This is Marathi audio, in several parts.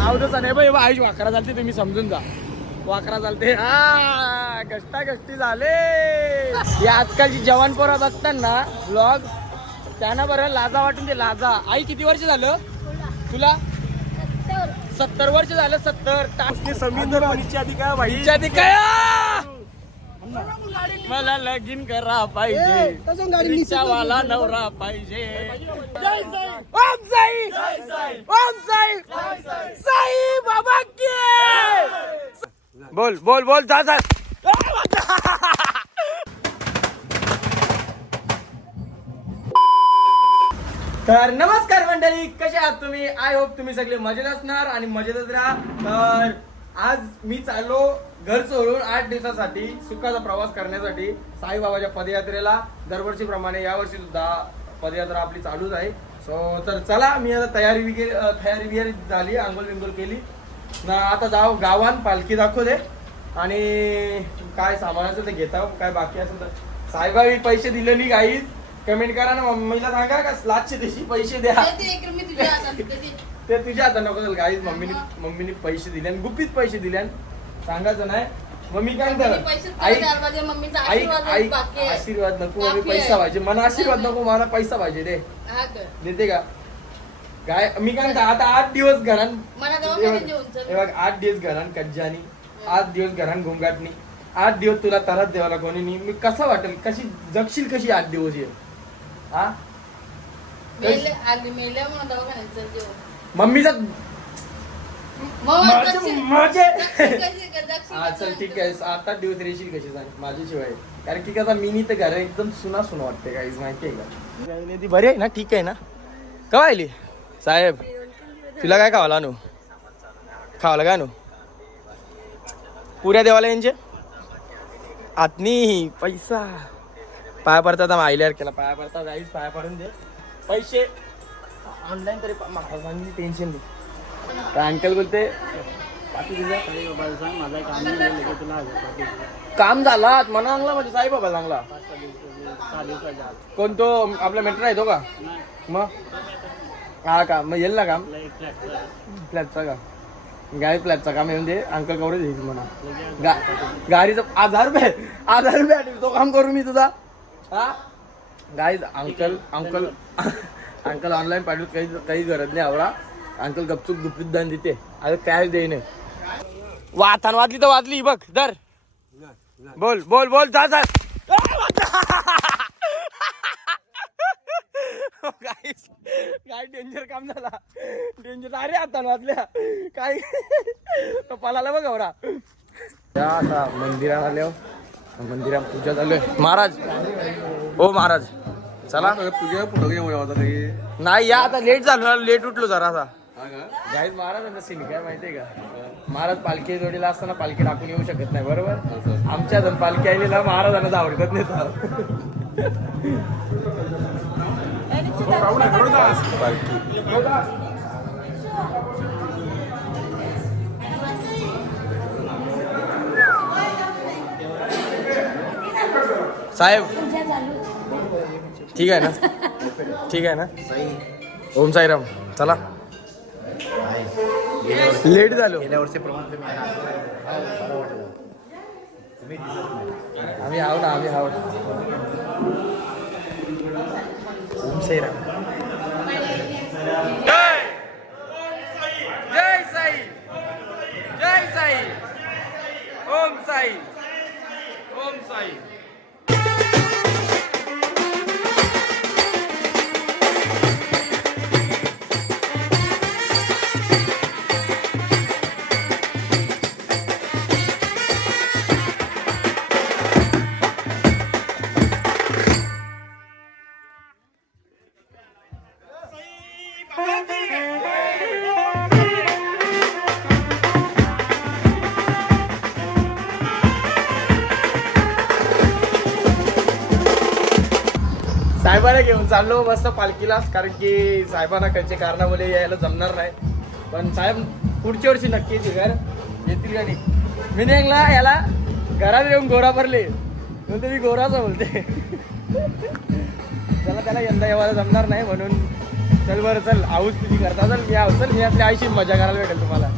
आवडच नाही बाई आयुष वाकरा चालते तुम्ही समजून जा वाकरा चालते हा गष्टी झाले या आजकालची जवान पोरा बघताना ब्लॉग त्यांना बरं लाजा वाटून ते लाजा आई किती वर्ष झालं तुला 70 वर्ष झालं 70 समीर आधी काय भाईच्या आधी काय मला लगीन करा पाहिजे रिक्षावाला नवरा पाहिजे ओम साई ओम साई साई बाबा की बोल बोल बोल जा जा तर नमस्कार मंडळी कसे आहात तुम्ही आय होप तुम्ही सगळे मजेत असणार आणि मजेतच राहा तर आज मी चाललो घर सोडून 8 दिवसासाठी सुखाचा प्रवास करण्यासाठी साईबाबाच्या पदयात्रेला दरवर्षीप्रमाणे यावर्षी सुद्धा पदयात्रा आपली चालूच आहे सो तर चला मी आता तयारी वगैरे झाली आंघोळ बिंघोळ केली ना आता जाऊ गावान पालखी दाखवते आणि काय सामान असेल ते घेता काय बाकी असेल तर साईबाबी पैसे दिलेली गाईत कमेंट करा ना मम्मीला सांगा का स्लादचे दिवशी पैसे द्या ते तुझ्या आता नको गाईज मम्मीने पैसे दिले आणि गुपित पैसे दिले सांगायचं नाही मम्मी काय आशीर्वाद नको मम्मी पैसा पाहिजे मला आशीर्वाद नको मला पैसा पाहिजे दे देते का काय मी काय म्हणतो आता 8 दिवस घरान 8 दिवस घरान कज्जानी 8 दिवस घरान घोंगाटनी 8 दिवस तुला तरच देवाला कोणी नाही मी कसा वाटेल कशी जगशील कशी 8 दिवस ये हा मम्मीचा चल ठीक आहे 7-8 दिवस रेशील कशी सांग माझ्याशिवाय कारण की कसा मिनी तर घर एकदम सुना वाटते काहीच माहिती आहे का ती बरी आहे ना ठीक आहे ना कवा आली साहेब तुला काय खावाला आणू खावाला काय आणू पुऱ्या देवाला यांचे आतनी पैसा पाया पडतात आईल्यावर केला पाया पडतात जाईच पाया पडून दे पैसे ऑनलाईन तरी महाराजांनी टेन्शन दे तर अंकल बोलते काम झाला मना चांगला म्हणजे साईबाबा चांगला कोण तो आपला मेट्रो आहे तो का मग हा का मग येईल ना काम फ्लॅटचा का गाडी फ्लॅटचा काम येऊन दे अंकल कवरेज येईल म्हणा गाडीचं 1000 रुपये तो काम करू मी तुझा हा गाईज अंकल ऑनलाईन पाठवत काही गरज नाही आवडा अंकल गपचूप गुपित दान देते अरे काय देईन वातान वाजली तर वाजली बघ दर बोल बोल बोल जा जा काय डेंजर काम झाला डेंजर अरे आता वाजल्या काय पलाला बघ आवरा आता मंदिरात आल्यावर मंदिरात पूजा चालू आहे महाराज हो महाराज चला पूजा पुढे नाही या आता लेट झालो लेट उठलो जरा असा गाईज महाराजांचा सीन काय माहितीये का महाराज पालखी जोडीला असताना पालखी टाकून येऊ शकत नाही बरोबर आमच्या जण पालखी आलेला महाराजांना आवडत नाही साहेब ठीक आहे ना ओम साईराम चला लेट झालो गेल्या वर्षी आम्ही आहो ओम साईराम जय साई जय साई ओम साई ओम साई साहेबाला घेऊन चाललो मस्त पालखीलाच कारण की साहेबांना त्यांचे कारणामुळे यायला जमणार नाही पण साहेब पुढच्या वर्षी नक्की घर येतील गाडी मी नेंगला याला घरात येऊन गोरा भरले म्हणते मी गोराचा बोलते चला त्याला यंदा यावायला जमणार नाही म्हणून चल बरं चल आऊस तुझी करता चल मी चल मी आपल्या आईशी मजा करायला भेटेल तुम्हाला.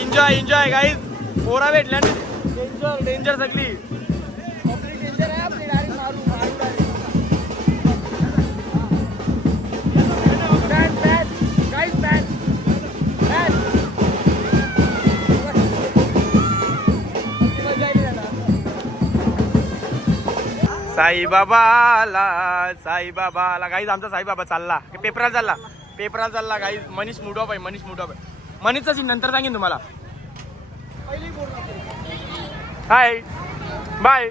एन्जॉय एन्जॉय गाईज पोरा भेटल्या डेंजर डेंजर सगळी डेंजर आहे आपली गाडी मारू मारू बॅट बॅट गाईज बॅट बॅट साईबाबाला गाईज आमचा साईबाबा चालला पेपराला चालला गाईज. मनीष मुडॉप आहे मनीषचा सीन नंतर सांगेन तुम्हाला. हाय बाय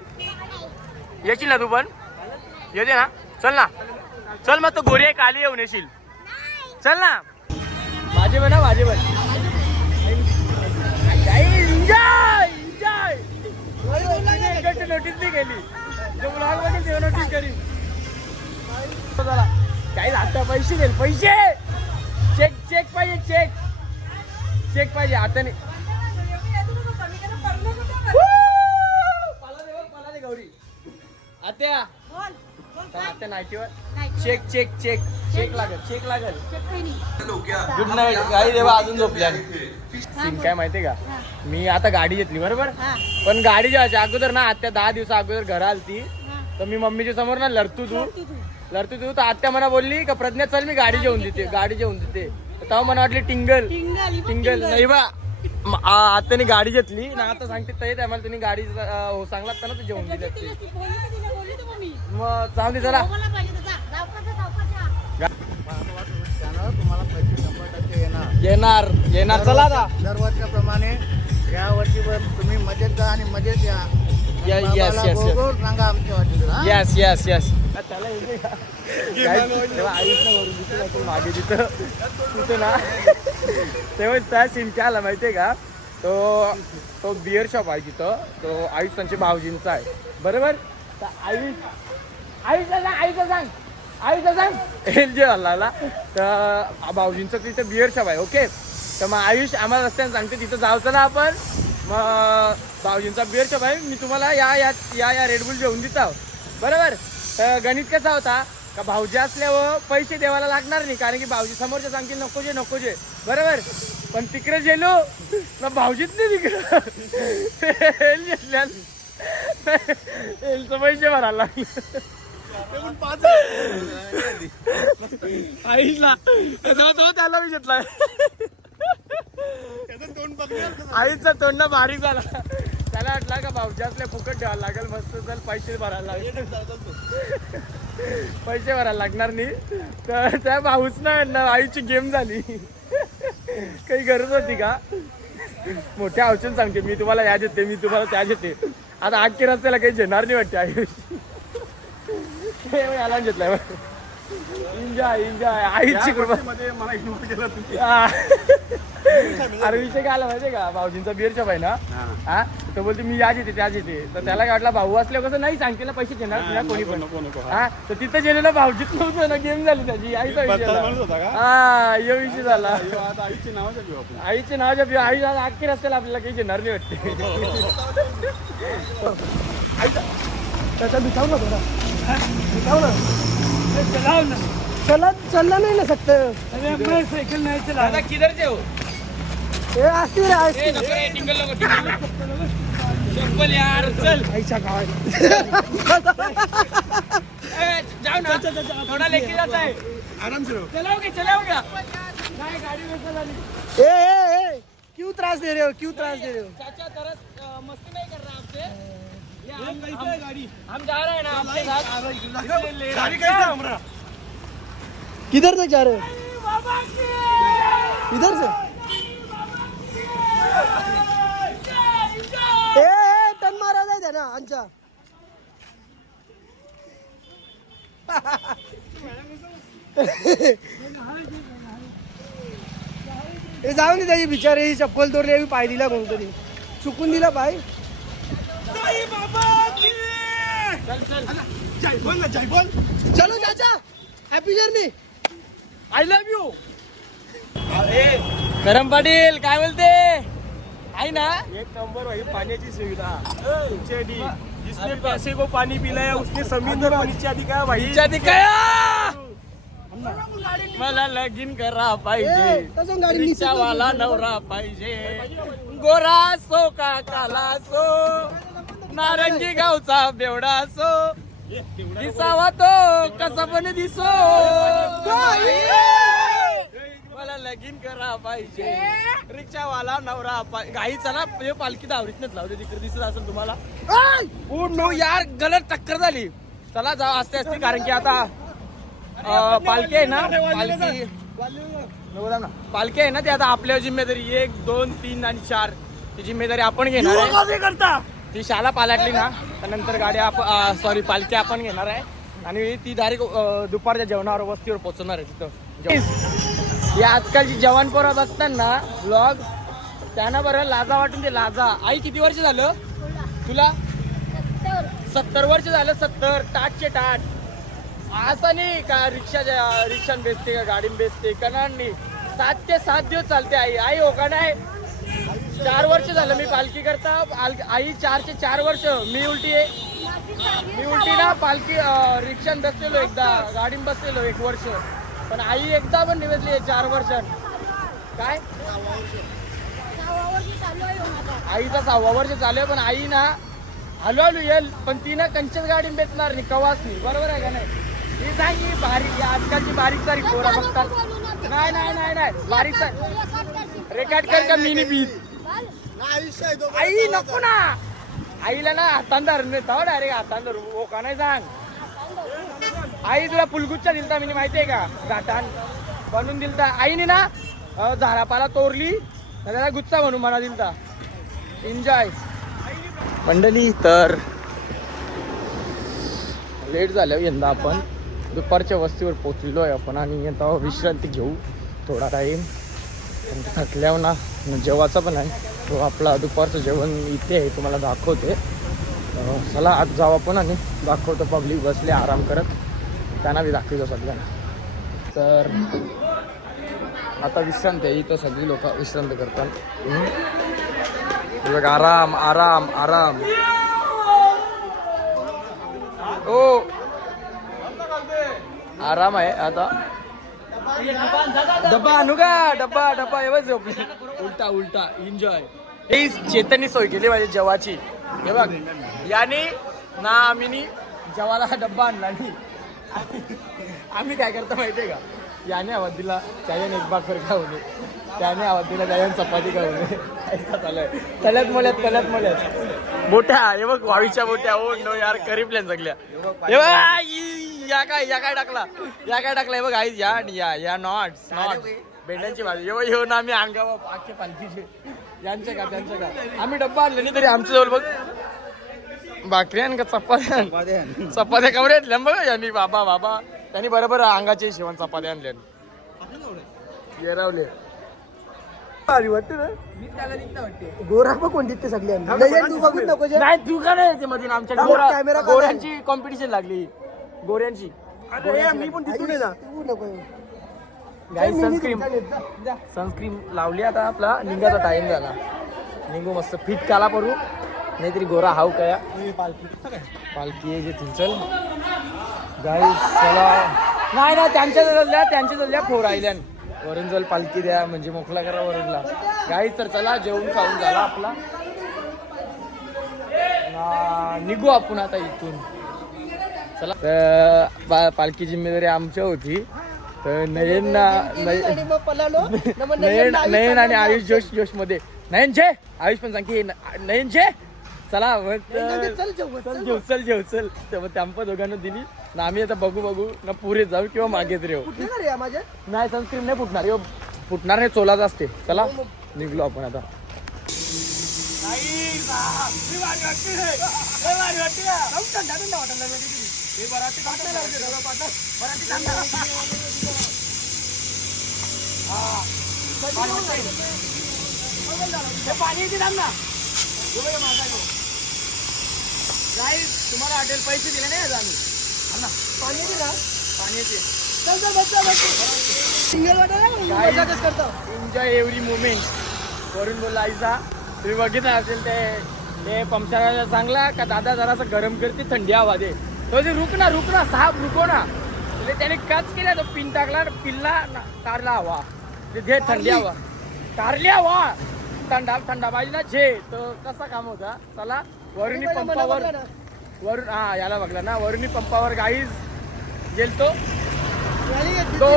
येशील ना तू पण येते ना चल मग तो गोरी आहे काली येऊन येशील चल ना माझे पण नोटीस नाही केली जो ब्लॉग मध्ये तेव्हा नोटीस करीन. काही आता पैसे देईल पैसे चेक पाहिजे आता नाही गौरी आत्या नाईटीवर चेक लागल गुड नाईट गाडी देवा अजून झोपल्या. सीन काय माहितीये का मी आता गाडी घेतली बरोबर पण गाडी जायच्या अगोदर ना आत्या 10 दिवसा अगोदर घर आलती तर मी मम्मीच्या समोर ना लढतो तू तर आत्या मला बोलली का प्रज्ञा चल मी गाडी जेवून देते तेव्हा मला वाटली टिंगल नाही बा आत्याने गाडी घेतली ना आता सांगते तरी त्यामुळे त्यांनी गाडी सांगला ना तू जेवून दिली मग जाऊन दे चला तुम्हाला पैसे 100% येणार चला आता दरवर्षाप्रमाणे या वर्षी तुम्ही मजेत जा आणि मजेत या. सांगा आमच्या वाटेला येस मागे तिथं ना तेव्हाच त्या सीन काय आला माहितीये का तो बिअर शॉप आहे तिथं तो आयुष त्यांच्या भाऊजींचा आहे बरोबर. तर आयुषला सांग एल जे झाला तर भाऊजींचं तिथं बिअर शॉप आहे ओके. तर मग आयुष आम्हाला रस्त्याने सांगते तिथं जायचं ना आपण मग भाऊजींचा बिअर शॉप आहे मी तुम्हाला या रेडबुल जेवून देता बरोबर. तर गणित कसा होता का भाऊजी असल्यावर पैसे द्यावायला लागणार नाही कारण की भाऊजी समोरच्या सांगतील नकोजे बरोबर. पण तिकडे गेलो ना भाऊजीत नाही तिकडं एल घेतल्या एलचं पैसे भरायला लागले आईला त्याला मी घेतलाय आईचा तोंड ना बारीक झाला त्याला वाटला का भाऊजी असल्या फुकट द्यायला लागेल मस्त चल पैसे भरायला लागणार नाही तर त्या भाऊच ना आईची गेम झाली काही गरज होती का मोठ्या औषध सांगते मी तुम्हाला या देते मी तुम्हाला त्या देते आता आखी रस्त्याला काही घेणार नाही वाटते आयुष याला घेतलाय एन्जॉय आईची कृपा अरे विषय काय आला माहितीये का भाऊजींचा बिअर शॉप आहे ना हा तो बोलते मी याच येते त्याच येते तर त्याला काय वाटलं भाऊ असले कसं नाही सांगते ना पैसे घेणार तुला कोणी पण हा तर तिथं गेले ना भाऊजीत नव्हतं ना गेम झाली त्याची आईचा विषय हा यो विषय झाला आईचे नाव जप आई अख्खी रस्त्याला आपल्याला काही घेणार नाही वाटते त्याचा दिखाव ना थोडा दिखाव ना चलना नहीं ना सकते अरे मैं साइकिल नहीं चला दादा किधर से हो ए आस्ती रे टिंगल चप्पल यार चल ऐसा काय जाओ ना थोड़ा लेके जाता है आराम से चलाओगे नहीं गाड़ी में चला ए क्यों त्रास दे रहे हो, क्यों त्रास दे रहे हो? चाचा तरस मस्ती नहीं कर रहा आपसे। हम जा रहे हैं ना आपके साथ। किधर तक जा रहे हो? इधर से ए टन मारा जायचं ना आमच्या. हे जाऊ दे त्याची बिचारे ही चप्पल तोडली पाय दिला कोणतरी चुकून दिला पाय. चलो चाचा happy journey. I love you. Karam Patil काय बोलते आहे ना. एक नंबर भाई पाण्याची सुविधा जिसने पैसे को पानी पिलाया उसने समुद्र और नीचे अधिकार भाई. मला लगीन करा पाहिजे, तसं गाडी रिक्षावाला नवरा पाहिजे, गोरा सो का काला सो, नारंगी गावचा बेवडा सो, दिसावा तो कसा पण दिसो, मला लगीन करा पाहिजे, रिक्षावाला नवरा पाहिजे. गाई चला हे पालखी दावरीत नाही लावली तिकडे दिसत असेल तुम्हाला. नो यार गलत टक्कर झाली. चला जा असते असते कारण की आता पालखी आहे ना, पालखी आहे ना ते आता आपल्या जिम्मेदारी 1, 2, 3 आणि 4 ती जिम्मेदारी आपण घेणार आहे. ती शाला पालटली ना त्यानंतर गाडी सॉरी पालखी आपण घेणार आहे आणि ती डायरेक्ट दुपारच्या जेवणावर वस्तीवर पोहोचवणार आहे तिथं. ही आजकालची जवान पोरं बघतात ना ब्लॉग त्यांना बरं लाजा वाटून ते लाजा. आई किती वर्ष झालं तुला? 70 वर्ष झालं. 70 टाटचे टाट. असं नाही का रिक्षान बेचते का गाडीन बेचते का नाही. 7 ते 7 दिवस चालते आई. आई हो का नाही. 4 वर्ष झालं मी पालखी करता. आई 4 ते 4 वर्ष. मी उलटी ना पालखी रिक्षान बसलेलो एकदा, गाडीन बसलेलो 1 वर्ष. पण आई एकदा पण निवेदली 4 वर्षात. काय आईचा 6वा वर्ष चालू आहे पण आई ना हळूहळू येईल पण ती ना कंचन गाडीन बेचणार नाही कवाच नाही. बरोबर आहे का नाही. ही सांगी बारीक आजकालची बारीक सारीक पोरं बघतात. नाही नाही नाही नाही बारीक सारीक रेकॉर्ड कर का मिनी बीज. आई नको ना. आईला ना हातांदर नेता डायरेक्ट हातांदर हो का नाही सांग. आई तुला फुलगुच्चा दिलता मी माहितीये का घाटान बनवून दिलता आईने ना. झाडापाला तोरली त्याला गुच्चा म्हणून मला दिलता. एन्जॉय मंडळी. तर लेट झालं यंदा आपण दुपारच्या वस्तीवर पोचलेलो आहे आपण आणि आता विश्रांती घेऊ थोडा टाईम. थकल्यावर ना जेवायचा पण आहे तो आपला दुपारचं जेवण इथे आहे तुम्हाला दाखवते. चला आज जाऊ आपण आणि दाखवतो. पब्लिक बसले आराम करत त्यांना बी दाखवतो सगळ्यांना. तर आता विश्रांती आहे इथं सगळी लोक विश्रांती करतात. बघ आराम आराम आराम. ओ आराम आहे आता. डब्बा आणू का. डब्बा डब्बा एवढ झोपली उलटा उलटा एन्जॉय. हे चेतननी सोय केली माझी जेवाची. हे बघ याने ना आम्ही जेवाला डब्बा आणला नाही. आम्ही काय करतो माहितीये का. याने आवाज दिला चायन एक भाकर खाऊ नये, त्याने आवाज दिला चायन चपाती खाऊ नये. ऐसा चालू आहे. तल्यात मल्यात मोठ्या हे बघ वावीच्या मोठ्या. ओ नो यार करी प्लॅन सगळ्या. हे बघ या काय टाकला हे बघ आई. या नॉट बेंड्यांची भाजी येऊ ना आम्ही अंगावर आखे पालखीचे यांच्या का त्यांच्या का. आम्ही डब्बा आणले नाही तरी आमच्या जवळ बघ भाकरी आणि का चपात्या कवरे घेतल्या बघ यांनी. बाबा त्यांनी बरोबर अंगाचे शिवण चपात्या आणल्या येरावले. वाटते ना गोरा पण कोण दिसते सगळ्यांना. तू बघून नको जे. नाही तू का नाही मध्ये आमच्या कॅमेरा गोऱ्यांची कॉम्पिटिशन लागली गोऱ्यांची. मी पण दिसून ना तू नको. सनस्क्रीम लावली. आता आपला निघाचा टाइम झाला. निघू मस्त फिट काला पडू नाहीतरी गोरा हाव काय. पालखी जे चल गाईस चला. नाही ना त्यांच्या जल्ल्या फोर आयल्यान वरून जल पालखी द्या म्हणजे मोकळा करा वरूनला. गाईस तर चला जेवून खाऊन झाला आपला. निघू आपण आता इथून. चला पालखी जिम्मेदारी आमच्या होती तर नयन आणि मग पळालो ना मग नयन आणि आयुष जोश मध्ये नयन छे आयुष पण सांग की नयन छे चला चल चल तर मग त्यांना दोघांना दिली ना आम्ही आता बघू ना पुढे जाऊ किंवा मागेच रेव माझ्या नाही सनस्क्रीन नाही फुटणार फुटणार नाही चोलाच असते चला निघलो आपण आता तुम्हाला हॉटेल पैसे दिले नाही सिंगल वाटर करतो एन्जॉय एव्हरी मुमेंट वरून बोलला आईचा तुम्ही बघितलं असेल ते पंक्चराला चांगला का दादा जरासं गरम करते थंडी हवा दे तो जे रुक ना साहेब रुको ना म्हणजे त्याने काच केला तो पिन टाकला पिल्ला कारला हवा ते थंडी हवा कारली हवा थंडा पाहिजे ना छे तर कसा काम होता चला वरुणी पंपावर वरून हा याला बघला ना वरुणी पंपावर गाईज गेलतो तो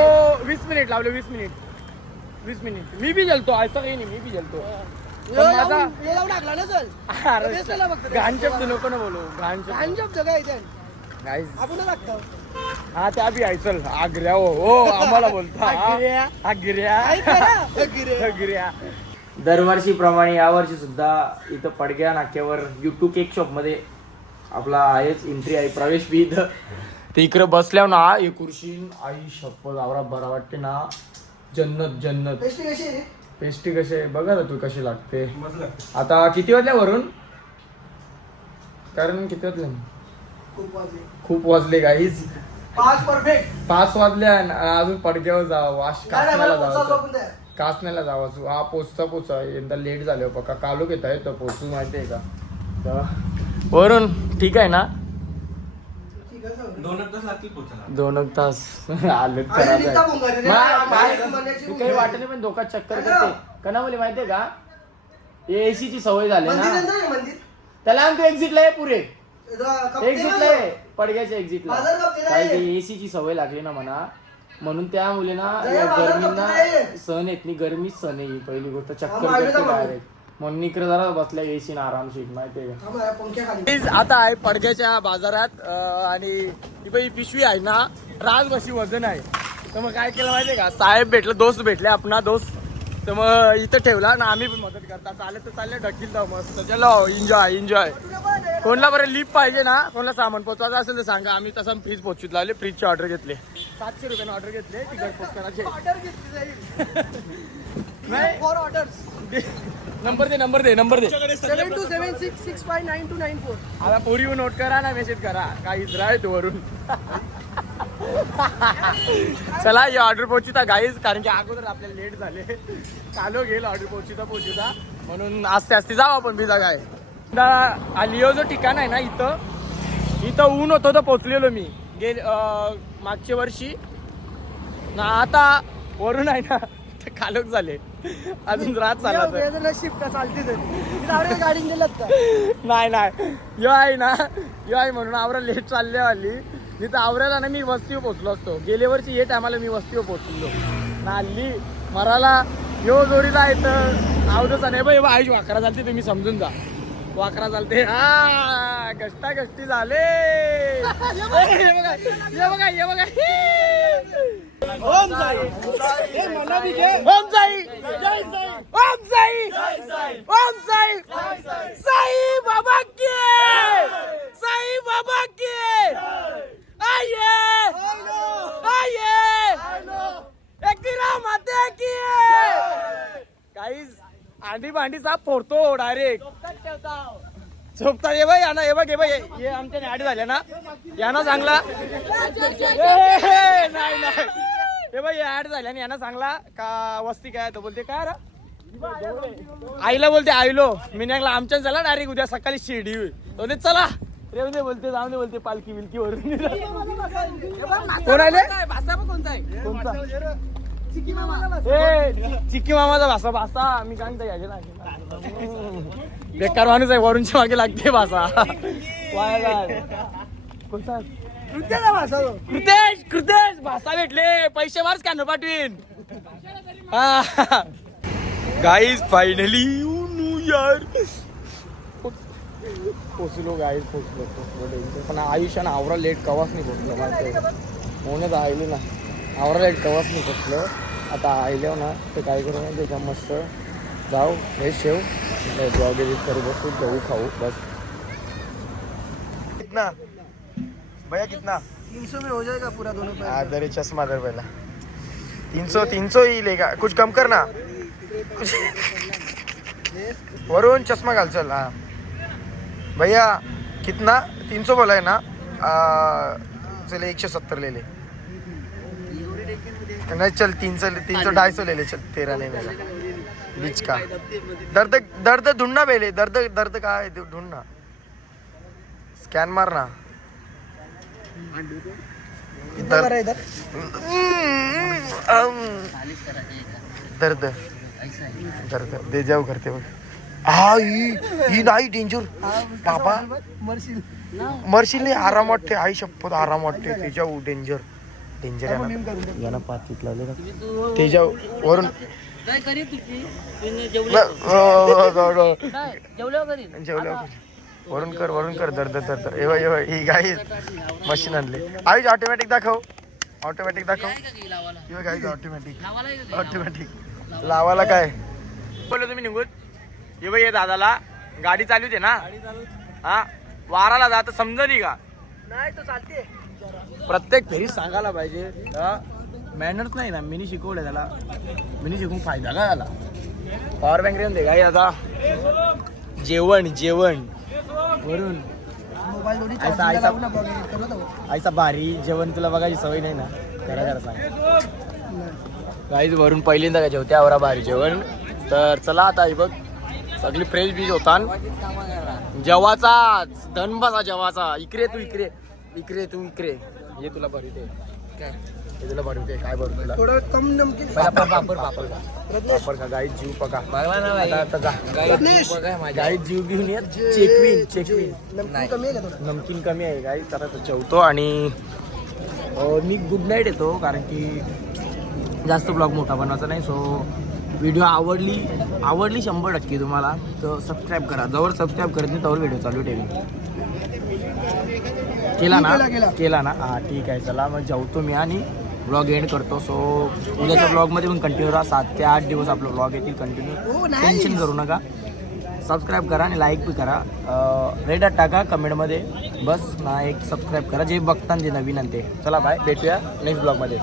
20 मिनिट लावले 20 मिनिट मी बी गेलतो असं काही नाही मी बी गेलतो टाकला ना चल घाण शब्द नको ना बोलू घाण शब्द काय गाईज आपण लागतो हा त्या बी आहे चल आग्र्या हो आम्हाला बोलता आग्र्या दरवर्षी प्रमाणे यावर्षी सुद्धा इथं पडग्या नाक्यावर YouTube केक शॉप मध्ये आपला आहेच एंट्री आहे प्रवेश बी इथं ते इकडे बसल्यावर ना हे खुर्शी आई शप्पथ आवरा बरा वाटते ना जन्नत पेस्टी कशी आहे बघा ना तू कशी लागते आता किती वाजल्या वरून कारण किती वाजले खूप वाजले गाईज 5 वाजल्या अजून पडग्यावर जावं कासण्याला जावं हा पोचता यंदा लेट झाले बघा कालू घेत आहे तर पोचू माहिती आहे का वरून ठीक आहे ना 2 तास आलं काही वाटत नाही पण डोका चक्कर करते कना बोले माहितीये का एसी ची सवय झाली ना त्याला आमचं एक्झिटला आहे पुरे एक्झिटला आहे पडग्याच्या एक्झिटला काही एसी ची सवय लागली ना म्हणा म्हणून त्या मुलींना या गरमींना सहन येत नाही गरमी सहन येईल पहिली गोष्ट चक्कर करते डायरेक्ट म्हणून इकडे जरा बसल्या एसी ना आरामशीर माहितीये का आता आहे पडग्याच्या बाजारात आणि ही पिशवी आहे ना राजभाशी वजन आहे तर मग काय केलं माहितीये का साहेब भेटलं दोस्त भेटले आपला दोस्त तर मग इथं ठेवला ना आम्ही पण मदत करता चालले ढकील जाऊ मस्त चलो एन्जॉय कोणला बरं लिफ्ट पाहिजे ना कोणाला सामान पोचवायचं असेल तर सांगा आम्ही तसं फ्रीज पोचवीत लावले फ्रीजची ऑर्डर घेतले 700 रुपयाने ऑर्डर घेतले तिकट पोच करायचे नंबर दे 7276659294 आता पोरी नोट करा ना मेसेज करा काय इजराय तो वरून चला ही ऑर्डर पोहोचता गाईज कारण की अगोदर आपल्याला लेट झाले कालो गेल ऑर्डर पोहोचता म्हणून आस्ते जाऊ आपण बिजा काय लिओ जो ठिकाण आहे ना इथं ऊन होतं तर पोचलेलो मी मागच्या वर्षी ना आता वरून आहे ना कालोक झाले अजून रात चालला शिफ्ट चालते गाडी गेलात नाही यो आहे म्हणून आवरा लेट चालल्यावाली तिथं आवरायला ना मी वस्तीवर पोचलो असतो गेल्या वर्षी ये टायमाला मी वस्तीवर पोचलो ना हल्ली मराला यो जोडीला येतं आवडचा नाही बाई आयुष वाकरा चालते तुम्ही समजून जा वाकरा चालते हा गष्टी झाले ये बघा ओम साई बाबा की आइए माते की गाईज अंडी भांडी साफ फोडतो डायरेक्ट झोपता ये बाई याना हे बघ हे आमच्या ऍड झाल्या ना यांना सांगला नाही हे बाई ऍड झाल्या यांना सांगला का वस्ती काय तो बोलते काय रा आईला बोलते आईलो मिनाकला आमच्या झाला डायरेक्ट उद्या सकाळी शिर्डी होईल चला रेव दे बोलते जाऊ दे बोलते पालखी विलकी वरून कोण आले चिक्की मामाचा भाषा मी सांगता यायचे ना बेकार माणूस आहे वरूनच्या मागे लागते भाषा कोणता कृत्याला भाषा तो. कृतेश भाषा भेटले पैसे मार स्कॅनर पाठवीन गाईज फायनली यार पोचलो गाईज पोचलो पण आयुष्यानं आवरा लेट कवाच नाही पोचलो माहिती होण्यात आयलो ना आवरा लेट कवाच नाही पोचलो आता आयलो ना ते काय करू नाही त्याच्या मस्त जाऊ फ्रेश येऊ ब्लॉग एडिट करू बसू जाऊ खाऊ बस कितना भैया कितना 300 में हो जाएगा पूरा दोनों पैर. दर चश्मा दर पहला 300 ही लेगा कुछ कम करना वरून चश्मा घाल चल हाँ भैया कितना 300 बोला है ना चले 170 ले ले नहीं चल 300 250 ले ले चल तेरा नहीं मेरा बीच का दर्द ढूंढना पहले दर्द कहाँ है ढूंढना स्कैन मारना कितना कर रहा है इधर. दर्द दे जाऊ करते बघ ही नाही डेंजर बाबा मरशील. मरशील नाही आराम वाटते आई शपथ आराम वाटते त्याच्या डेंजर डेंजर आपण मीम करून टाकू. यानं पातीत लावले का त्याच्या वरून जेवल्यावर वरून कर दर्द ही गाई मशीन आणली आई ऑटोमॅटिक दाखव गाई ऑटोमॅटिक लावायला काय बोललो तुम्ही निघून ये बाई दादाला गाडी चालू दे ना हा वाराला जात समजली का नाही तो चालते. प्रत्येक फेरी सांगायला पाहिजे मॅनर्स नाही ना मिनी शिकवलं त्याला मिनी शिकून फायदा काय झाला पॉवर बँक रेन दे गाई आता जेवण वरून मोबाईल थोडी ऐसा- चार्जिंगला ऐसा- लावू ना बघ, हे करत आहोत. आईचा भारी जेवण तुला बघायची सवय नाही ना करा सांग गाईज वरून पहिल्यांदा काय जेवते आवरा भारी जेवण तर चला आता ही बघ सगळी फ्रेश बीज होता जेवाचाच धन बसा जेवाचा इकडे तू हे तुला भरू दे काय हे तुला भरू दे काय भरू तुला थोडं कम नमकीन. पापड का गाईत जीव पका आता जा रत्नेश, गाईत जीव घेऊन ये चेकविन नमकीन कमी आहे का थोडं. नमकीन कमी आहे गाईत आता जेवतो आणि मी गुड नाईट येतो कारण की जास्त ब्लॉग मोठा बनवायचा नाही सो व्हिडिओ आवडली 100% तुम्हाला तर सबस्क्राईब करा जवळ सबस्क्राईब करत नाही त्यावर व्हिडिओ चालू ठेवी केला ना हां ठीक आहे चला मग जेवतो मी आणि ब्लॉग एंड करतो सो उद्याच्या ब्लॉगमध्ये पण कंटिन्यू राहा 7 ते 8 दिवस आपलं ब्लॉग येतील कंटिन्यू टेन्शन करू नका सबस्क्राईब करा आणि लाईक बी करा रेट टाका कमेंटमध्ये बस ना एक सबस्क्राईब करा जे बघता ते नवीन आणि ते चला बाय भेटूया नेक्स्ट ब्लॉगमध्ये